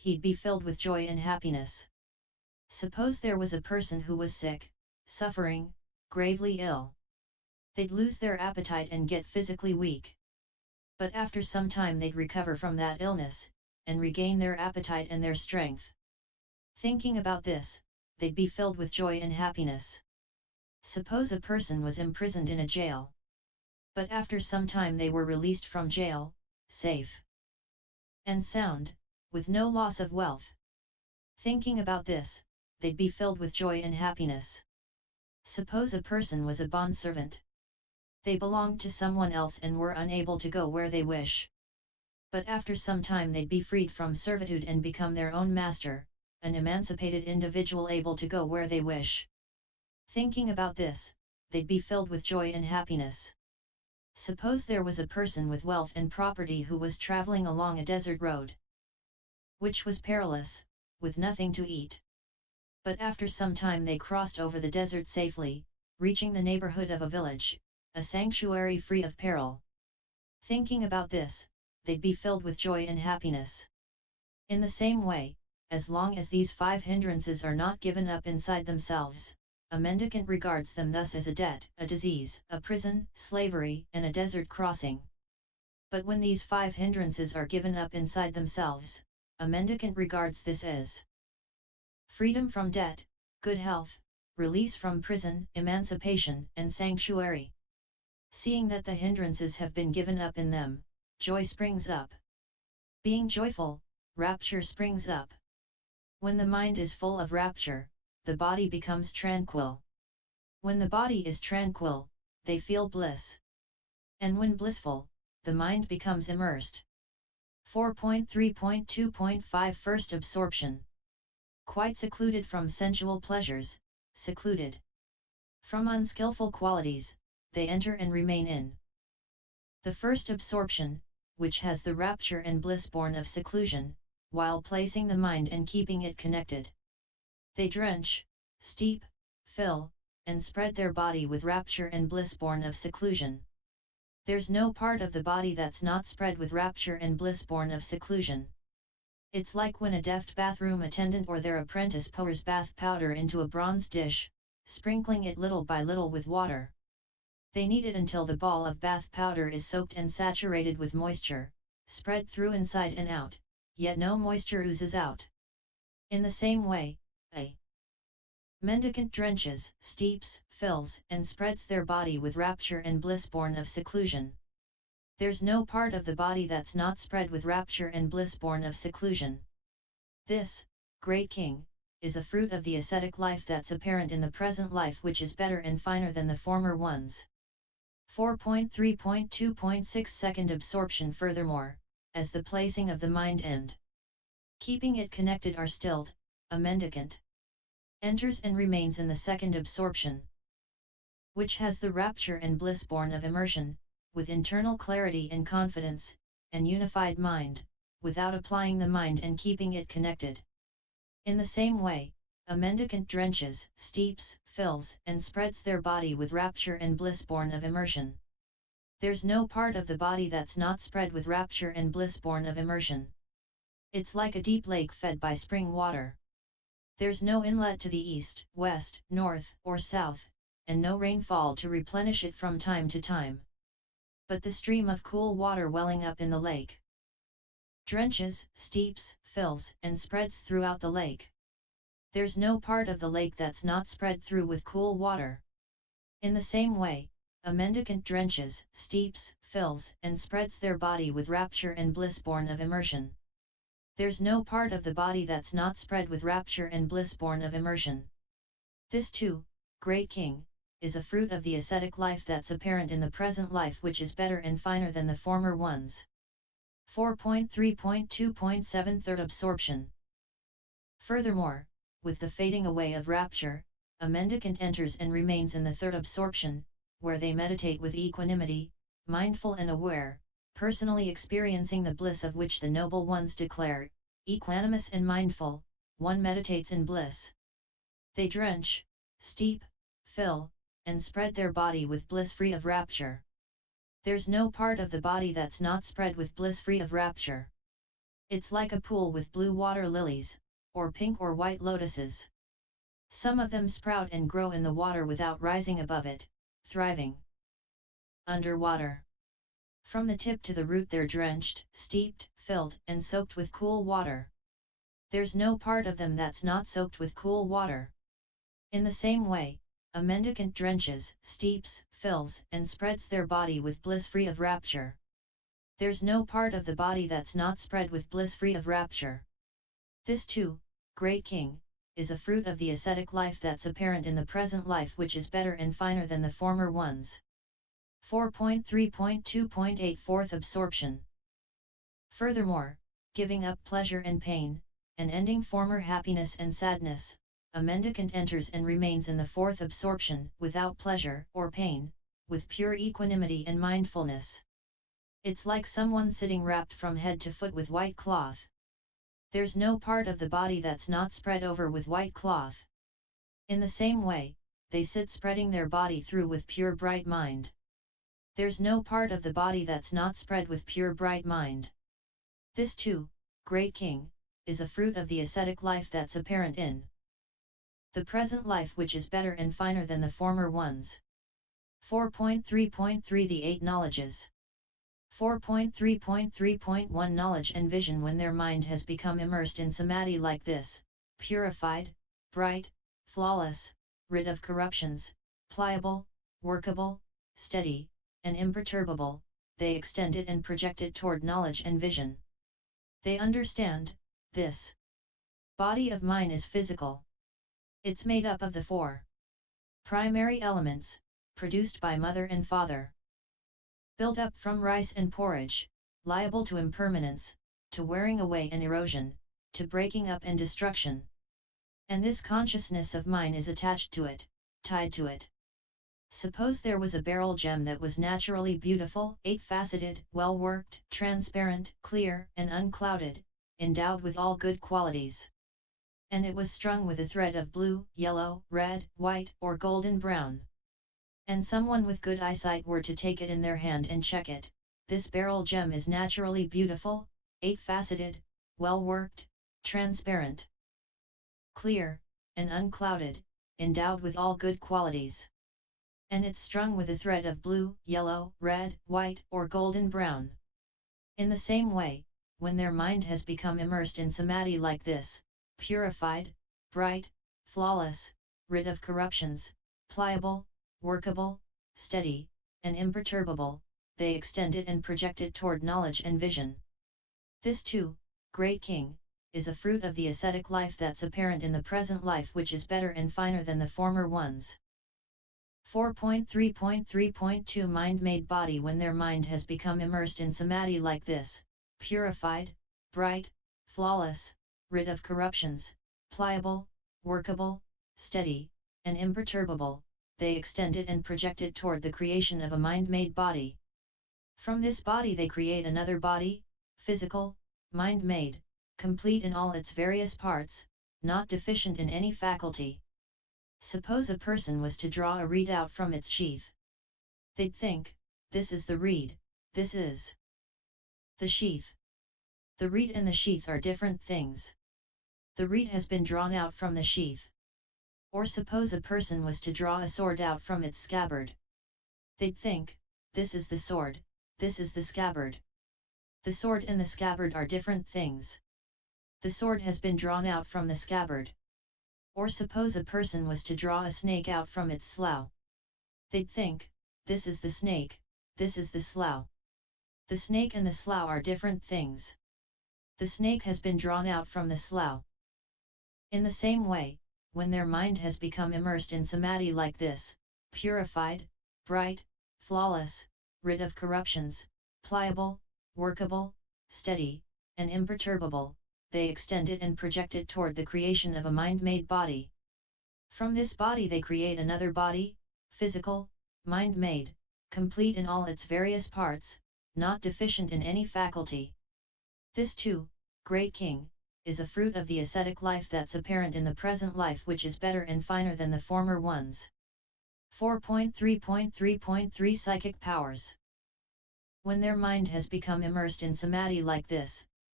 he'd be filled with joy and happiness. Suppose there was a person who was sick, suffering, gravely ill. They'd lose their appetite and get physically weak. But after some time they'd recover from that illness, and regain their appetite and their strength. Thinking about this, they'd be filled with joy and happiness. Suppose a person was imprisoned in a jail. But after some time they were released from jail, safe and sound, with no loss of wealth. Thinking about this, they'd be filled with joy and happiness. Suppose a person was a bondservant. They belonged to someone else and were unable to go where they wish. But after some time they'd be freed from servitude and become their own master, an emancipated individual able to go where they wish. Thinking about this, they'd be filled with joy and happiness. Suppose there was a person with wealth and property who was traveling along a desert road, which was perilous, with nothing to eat. But after some time they crossed over the desert safely, reaching the neighborhood of a village, a sanctuary free of peril. Thinking about this, they'd be filled with joy and happiness. In the same way, as long as these 5 hindrances are not given up inside themselves, a mendicant regards them thus as a debt, a disease, a prison, slavery, and a desert crossing. But when these 5 hindrances are given up inside themselves, a mendicant regards this as freedom from debt, good health, release from prison, emancipation, and sanctuary. Seeing that the hindrances have been given up in them, joy springs up. Being joyful, rapture springs up. When the mind is full of rapture, the body becomes tranquil. When the body is tranquil, they feel bliss. And when blissful, the mind becomes immersed. 4.3.2.5 First absorption. Quite secluded from sensual pleasures, secluded from unskillful qualities, they enter and remain in the first absorption, which has the rapture and bliss born of seclusion, while placing the mind and keeping it connected. They drench, steep, fill, and spread their body with rapture and bliss born of seclusion. There's no part of the body that's not spread with rapture and bliss born of seclusion. It's like when a deft bathroom attendant or their apprentice pours bath powder into a bronze dish, sprinkling it little by little with water. They knead it until the ball of bath powder is soaked and saturated with moisture, spread through inside and out, yet no moisture oozes out. In the same way, a mendicant drenches, steeps, fills, and spreads their body with rapture and bliss born of seclusion. There's no part of the body that's not spread with rapture and bliss born of seclusion. This, great king, is a fruit of the ascetic life that's apparent in the present life, which is better and finer than the former ones. 4.3.2.6 Second absorption. Furthermore, as the placing of the mind and keeping it connected are stilled, a mendicant enters and remains in the second absorption, which has the rapture and bliss born of immersion, with internal clarity and confidence, and unified mind, without applying the mind and keeping it connected. In the same way, a mendicant drenches, steeps, fills, and spreads their body with rapture and bliss born of immersion. There's no part of the body that's not spread with rapture and bliss born of immersion. It's like a deep lake fed by spring water. There's no inlet to the east, west, north, or south, and no rainfall to replenish it from time to time. But the stream of cool water welling up in the lake drenches, steeps, fills, and spreads throughout the lake. There's no part of the lake that's not spread through with cool water. In the same way, a mendicant drenches, steeps, fills, and spreads their body with rapture and bliss born of immersion. There's no part of the body that's not spread with rapture and bliss born of immersion. This too, great king, is a fruit of the ascetic life that's apparent in the present life, which is better and finer than the former ones. 4.3.2.7 Third absorption. Furthermore, with the fading away of rapture, a mendicant enters and remains in the third absorption, where they meditate with equanimity, mindful and aware, personally experiencing the bliss of which the noble ones declare. Equanimous and mindful, one meditates in bliss. They drench, steep, fill, and spread their body with bliss free of rapture. There's no part of the body that's not spread with bliss free of rapture. It's like a pool with blue water lilies, or pink or white lotuses. Some of them sprout and grow in the water without rising above it, thriving underwater. From the tip to the root they're drenched, steeped, filled, and soaked with cool water. There's no part of them that's not soaked with cool water. In the same way, a mendicant drenches, steeps, fills, and spreads their body with bliss free of rapture. There's no part of the body that's not spread with bliss free of rapture. This too, great king, is a fruit of the ascetic life that's apparent in the present life, which is better and finer than the former ones. 4.3.2.8 Fourth absorption. Furthermore, giving up pleasure and pain, and ending former happiness and sadness, a mendicant enters and remains in the fourth absorption, without pleasure or pain, with pure equanimity and mindfulness. It's like someone sitting wrapped from head to foot with white cloth. There's no part of the body that's not spread over with white cloth. In the same way, they sit spreading their body through with pure bright mind. There's no part of the body that's not spread with pure bright mind. This too, great king, is a fruit of the ascetic life that's apparent in the present life, which is better and finer than the former ones. 4.3.3 The 8 knowledges. 4.3.3.1 Knowledge and vision. When their mind has become immersed in samadhi like this, purified, bright, flawless, rid of corruptions, pliable, workable, steady, and imperturbable, they extend it and project it toward knowledge and vision. They understand, this body of mine is physical. It's made up of the 4 primary elements, produced by mother and father. Built up from rice and porridge, liable to impermanence, to wearing away and erosion, to breaking up and destruction. And this consciousness of mine is attached to it, tied to it. Suppose there was a beryl gem that was naturally beautiful, 8-faceted, well-worked, transparent, clear, and unclouded, endowed with all good qualities. And it was strung with a thread of blue, yellow, red, white, or golden brown. And someone with good eyesight were to take it in their hand and check it. This beryl gem is naturally beautiful, 8-faceted, well-worked, transparent, clear, and unclouded, endowed with all good qualities. And it's strung with a thread of blue, yellow, red, white, or golden brown. In the same way, when their mind has become immersed in samadhi like this, purified, bright, flawless, rid of corruptions, pliable, workable, steady, and imperturbable, they extend it and project it toward knowledge and vision. This too, great king, is a fruit of the ascetic life that's apparent in the present life, which is better and finer than the former ones. 4.3.3.2 Mind-made body. When their mind has become immersed in samadhi like this, purified, bright, flawless, rid of corruptions, pliable, workable, steady, and imperturbable, they extend it and project it toward the creation of a mind-made body. From this body they create another body, physical, mind-made, complete in all its various parts, not deficient in any faculty. Suppose a person was to draw a reed out from its sheath. They'd think, this is the reed, this is the sheath. The reed and the sheath are different things. The reed has been drawn out from the sheath. Or suppose a person was to draw a sword out from its scabbard. They'd think, this is the sword, this is the scabbard. The sword and the scabbard are different things. The sword has been drawn out from the scabbard. Or suppose a person was to draw a snake out from its slough. They'd think, this is the snake, this is the slough. The snake and the slough are different things. The snake has been drawn out from the slough. In the same way, when their mind has become immersed in samadhi like this, purified, bright, flawless, rid of corruptions, pliable, workable, steady, and imperturbable, they extend it and project it toward the creation of a mind-made body. From this body they create another body, physical, mind-made, complete in all its various parts, not deficient in any faculty. This too, great king, is a fruit of the ascetic life that's apparent in the present life, which is better and finer than the former ones. 4.3.3.3 Psychic powers. When their mind has become immersed in samadhi like this,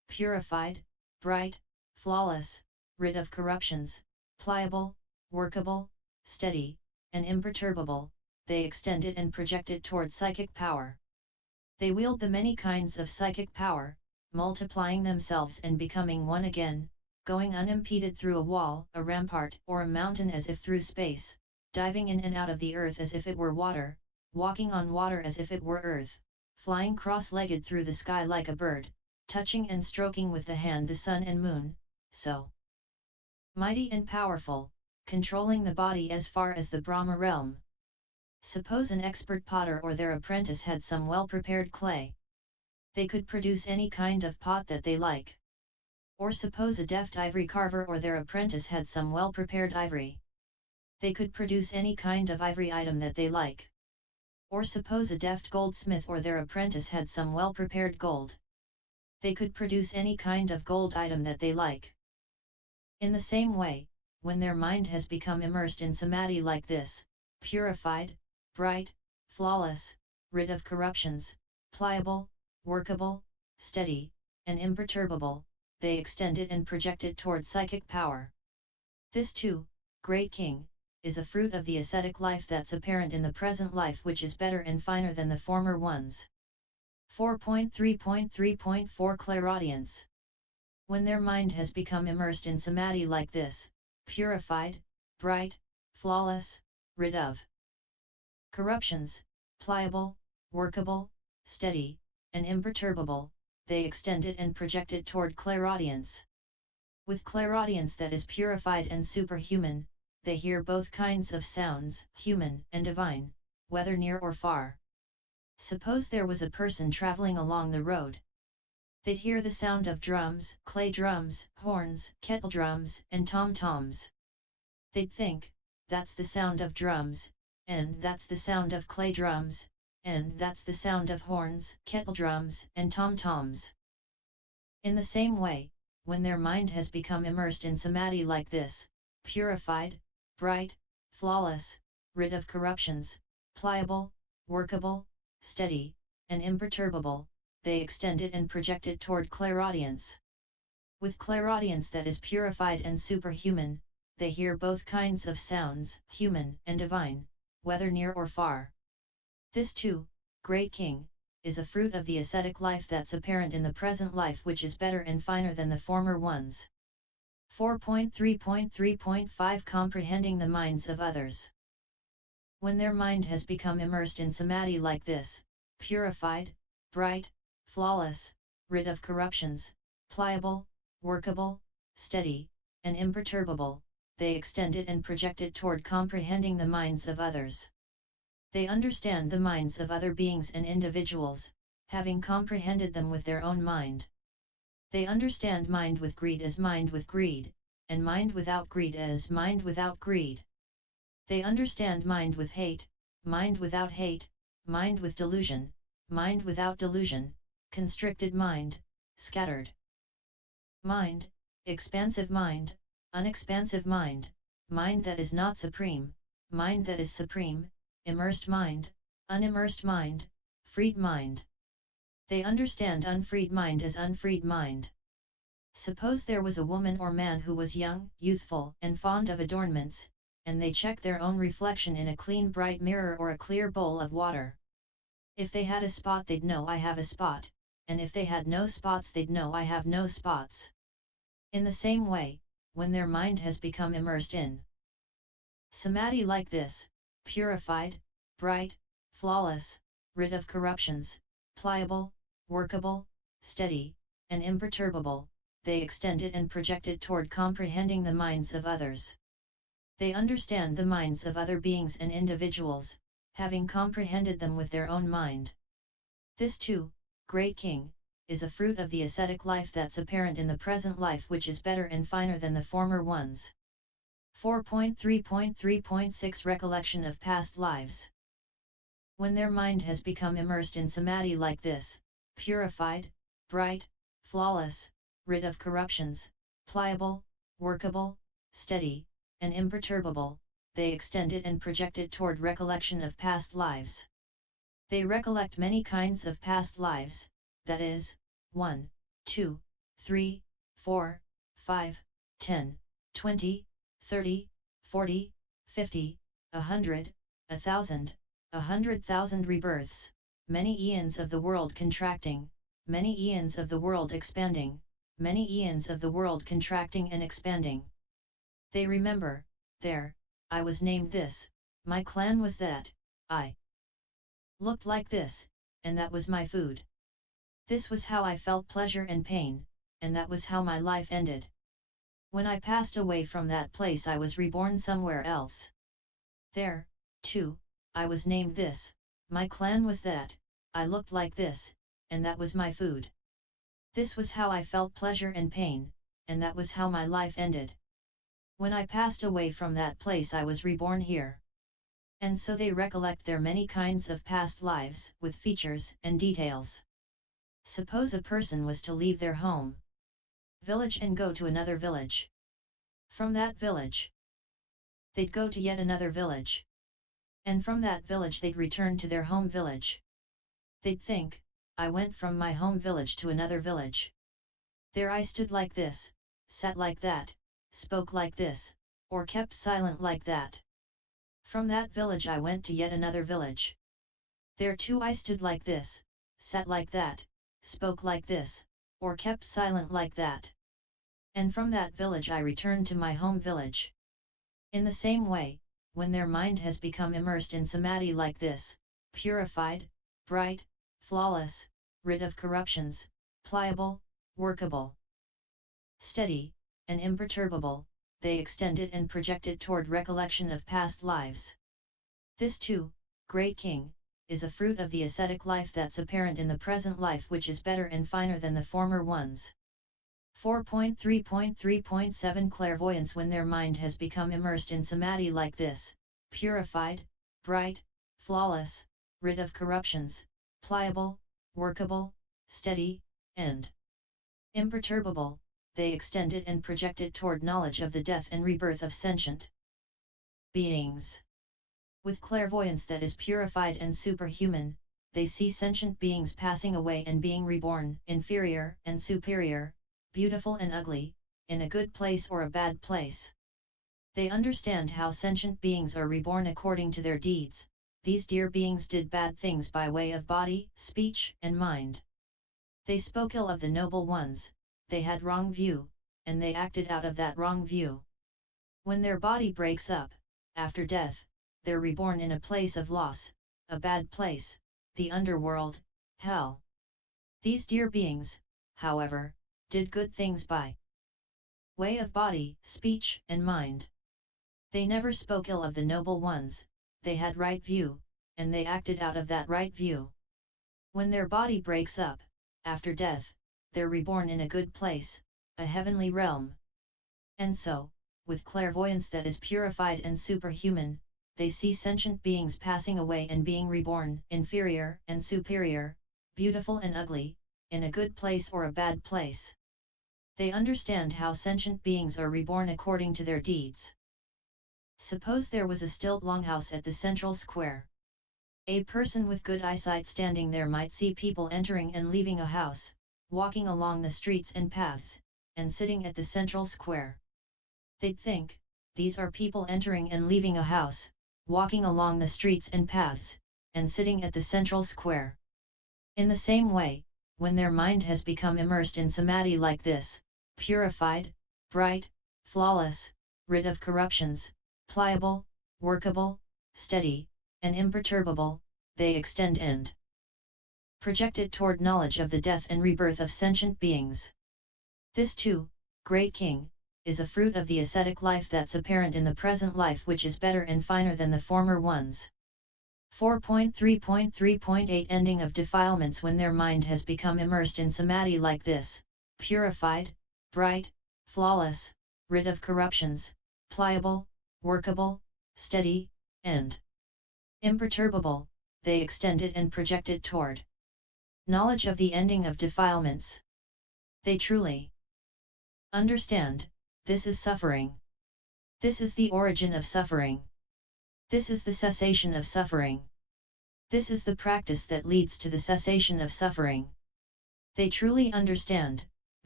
purified, bright, flawless, rid of corruptions, pliable, workable, steady, and imperturbable, they extend it and project it toward psychic power. They wield the many kinds of psychic power, multiplying themselves and becoming one again, going unimpeded through a wall, a rampart, or a mountain as if through space, diving in and out of the earth as if it were water, walking on water as if it were earth, flying cross-legged through the sky like a bird, touching and stroking with the hand the sun and moon, so mighty and powerful, controlling the body as far as the Brahma realm. Suppose an expert potter or their apprentice had some well-prepared clay. They could produce any kind of pot that they like. Or suppose a deft ivory carver or their apprentice had some well-prepared ivory. They could produce any kind of ivory item that they like. Or suppose a deft goldsmith or their apprentice had some well-prepared gold. They could produce any kind of gold item that they like. In the same way, when their mind has become immersed in samadhi like this, purified, bright, flawless, rid of corruptions, pliable, workable, steady, and imperturbable, they extend it and project it toward psychic power. This too, great king, is a fruit of the ascetic life that's apparent in the present life, which is better and finer than the former ones. 4.3.3.4 Clairaudience. When their mind has become immersed in samadhi like this, purified, bright, flawless, rid of corruptions, pliable, workable, steady, and imperturbable, they extend it and project it toward clairaudience. With clairaudience that is purified and superhuman, they hear both kinds of sounds, human and divine, whether near or far. Suppose there was a person traveling along the road. They'd hear the sound of drums, clay drums, horns, kettle drums, and tom-toms. They'd think, that's the sound of drums, and that's the sound of clay drums, and that's the sound of horns, kettle drums, and tom-toms. In the same way, when their mind has become immersed in samadhi like this, purified, bright, flawless, rid of corruptions, pliable, workable, steady, and imperturbable, they extend it and project it toward clairaudience. With clairaudience that is purified and superhuman, they hear both kinds of sounds, human and divine, whether near or far. This too, great king, is a fruit of the ascetic life that's apparent in the present life, which is better and finer than the former ones. 4.3.3.5 Comprehending the minds of others. When their mind has become immersed in samadhi like this, purified, bright, flawless, rid of corruptions, pliable, workable, steady, and imperturbable, they extend it and project it toward comprehending the minds of others. They understand the minds of other beings and individuals, having comprehended them with their own mind. They understand mind with greed as mind with greed, and mind without greed as mind without greed. They understand mind with hate, mind without hate, mind with delusion, mind without delusion, constricted mind, scattered mind, expansive mind, unexpansive mind, mind that is not supreme, mind that is supreme, immersed mind, unimmersed mind, freed mind. They understand unfreed mind as unfreed mind. Suppose there was a woman or man who was young, youthful, and fond of adornments, and they check their own reflection in a clean bright mirror or a clear bowl of water. If they had a spot, they'd know I have a spot, and if they had no spots, they'd know I have no spots. In the same way, when their mind has become immersed in samadhi like this, purified, bright, flawless, rid of corruptions, pliable, workable, steady, and imperturbable, they extend it and project it toward comprehending the minds of others. They understand the minds of other beings and individuals, having comprehended them with their own mind. This too, great king, is a fruit of the ascetic life that's apparent in the present life, which is better and finer than the former ones. 4.3.3.6 Recollection of past lives. When their mind has become immersed in samadhi like this, purified, bright, flawless, rid of corruptions, pliable, workable, steady, and imperturbable, they extend it and project it toward recollection of past lives. They recollect many kinds of past lives, that is, 1, 2, 3, 4, 5, 10, 20, 30, 40, 50, 100, 1,000, 100,000 rebirths, many eons of the world contracting, many eons of the world expanding, many eons of the world contracting and expanding. They remember, there, I was named this, my clan was that, I looked like this, and that was my food. This was how I felt pleasure and pain, and that was how my life ended. When I passed away from that place I was reborn somewhere else. There, too, I was named this, my clan was that, I looked like this, and that was my food. This was how I felt pleasure and pain, and that was how my life ended. When I passed away from that place I was reborn here. And so they recollect their many kinds of past lives, with features and details. Suppose a person was to leave their home village and go to another village. From that village, they'd go to yet another village. And from that village they'd return to their home village. They'd think, I went from my home village to another village. There I stood like this, sat like that, spoke like this, or kept silent like that. From that village I went to yet another village. There too I stood like this, sat like that, spoke like this, or kept silent like that. And from that village I returned to my home village. In the same way, when their mind has become immersed in samadhi like this, purified, bright, flawless, rid of corruptions, pliable, workable, steady, and imperturbable, they extend it and project it toward recollection of past lives. This too, great king, is a fruit of the ascetic life that's apparent in the present life, which is better and finer than the former ones. 4.3.3.7 Clairvoyance. When their mind has become immersed in samadhi like this, purified, bright, flawless, rid of corruptions, pliable, workable, steady, and imperturbable, they extend it and project it toward knowledge of the death and rebirth of sentient beings. With clairvoyance that is purified and superhuman, they see sentient beings passing away and being reborn, inferior and superior, beautiful and ugly, in a good place or a bad place. They understand how sentient beings are reborn according to their deeds. These dear beings did bad things by way of body, speech, and mind. They spoke ill of the noble ones, they had wrong view, and they acted out of that wrong view. When their body breaks up, after death, they're reborn in a place of loss, a bad place, the underworld, hell. These dear beings, however, did good things by way of body, speech, and mind. They never spoke ill of the noble ones, they had right view, and they acted out of that right view. When their body breaks up, after death, they're reborn in a good place, a heavenly realm. And so, with clairvoyance that is purified and superhuman, they see sentient beings passing away and being reborn, inferior and superior, beautiful and ugly, in a good place or a bad place. They understand how sentient beings are reborn according to their deeds. Suppose there was a stilt longhouse at the central square. A person with good eyesight standing there might see people entering and leaving a house, walking along the streets and paths, and sitting at the central square. They'd think, these are people entering and leaving a house, walking along the streets and paths, and sitting at the central square. In the same way, when their mind has become immersed in samadhi like this, purified, bright, flawless, rid of corruptions, pliable, workable, steady, and imperturbable, they extend and project it toward knowledge of the death and rebirth of sentient beings. This too, great king, is a fruit of the ascetic life that's apparent in the present life, which is better and finer than the former ones. 4.3.3.8 Ending of defilements. When their mind has become immersed in samadhi like this, purified, bright, flawless, rid of corruptions, pliable, workable, steady, and imperturbable, they extend it and project it toward knowledge of the ending of defilements. They truly understand, this is suffering. This is the origin of suffering. This is the cessation of suffering. This is the practice that leads to the cessation of suffering. They truly understand,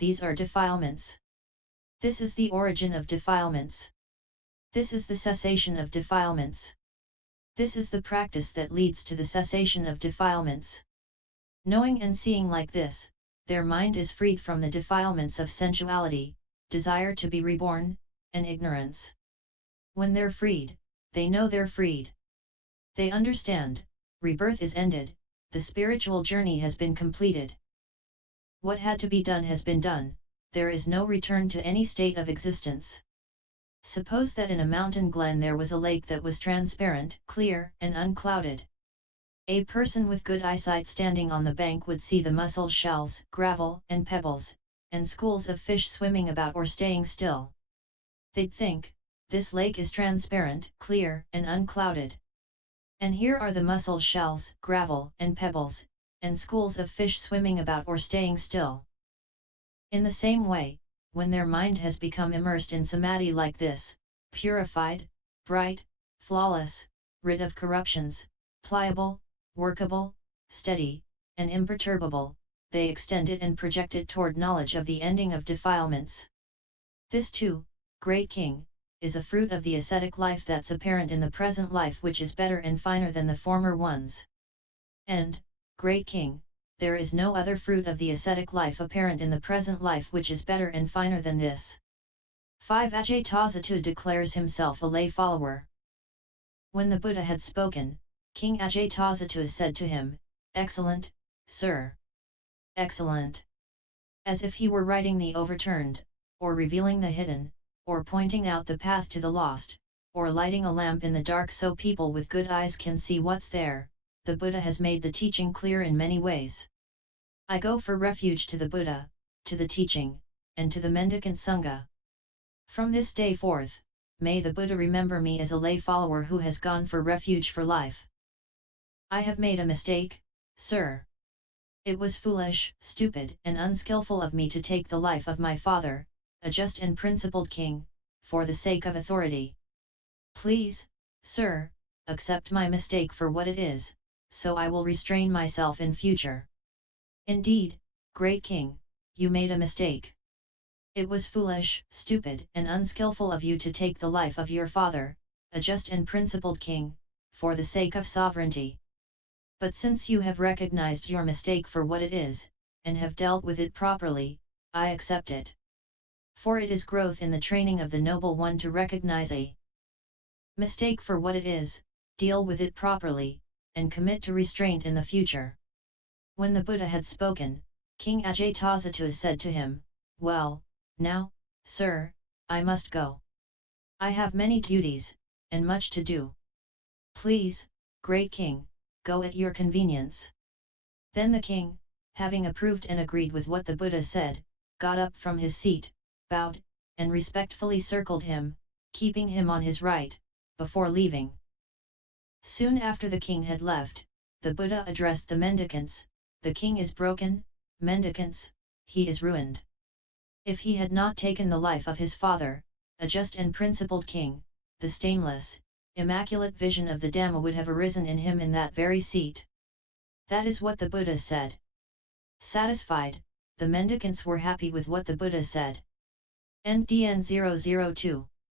these are defilements. This is the origin of defilements. This is the cessation of defilements. This is the practice that leads to the cessation of defilements. Knowing and seeing like this, their mind is freed from the defilements of sensuality, desire to be reborn, and ignorance. When they're freed, they know they're freed. They understand, rebirth is ended, the spiritual journey has been completed. What had to be done has been done, there is no return to any state of existence. Suppose that in a mountain glen there was a lake that was transparent, clear, and unclouded. A person with good eyesight standing on the bank would see the mussel shells, gravel, and pebbles, and schools of fish swimming about or staying still. They'd think, this lake is transparent, clear, and unclouded. And here are the mussel shells, gravel, and pebbles, and schools of fish swimming about or staying still. In the same way, when their mind has become immersed in samadhi like this, purified, bright, flawless, rid of corruptions, pliable, workable, steady, and imperturbable, they extend it and project it toward knowledge of the ending of defilements. This too, great king, is a fruit of the ascetic life that's apparent in the present life, which is better and finer than the former ones. And, great king, there is no other fruit of the ascetic life apparent in the present life which is better and finer than this. 5. Ajatasattu declares himself a lay follower. When the Buddha had spoken, King Ajatasattu said to him, "Excellent, sir. Excellent." As if he were righting the overturned, or revealing the hidden, or pointing out the path to the lost, or lighting a lamp in the dark so people with good eyes can see what's there, the Buddha has made the teaching clear in many ways. I go for refuge to the Buddha, to the teaching, and to the mendicant Sangha. From this day forth, may the Buddha remember me as a lay follower who has gone for refuge for life. I have made a mistake, sir. It was foolish, stupid, and unskillful of me to take the life of my father, a just and principled king, for the sake of authority. Please, sir, accept my mistake for what it is, so I will restrain myself in future. Indeed, great king, you made a mistake. It was foolish, stupid, and unskillful of you to take the life of your father, a just and principled king, for the sake of sovereignty. But since you have recognized your mistake for what it is, and have dealt with it properly, I accept it. For it is growth in the training of the noble one to recognize a mistake for what it is, deal with it properly, and commit to restraint in the future. When the Buddha had spoken, King Ajatasattu said to him, "Well, now, sir, I must go. I have many duties, and much to do. Please, great king, go at your convenience." Then the king, having approved and agreed with what the Buddha said, got up from his seat, bowed, and respectfully circled him, keeping him on his right, before leaving. Soon after the king had left, the Buddha addressed the mendicants, "The king is broken, mendicants, he is ruined." If he had not taken the life of his father, a just and principled king, the stainless, immaculate vision of the Dhamma would have arisen in him in that very seat. That is what the Buddha said. Satisfied, the mendicants were happy with what the Buddha said. NDN 002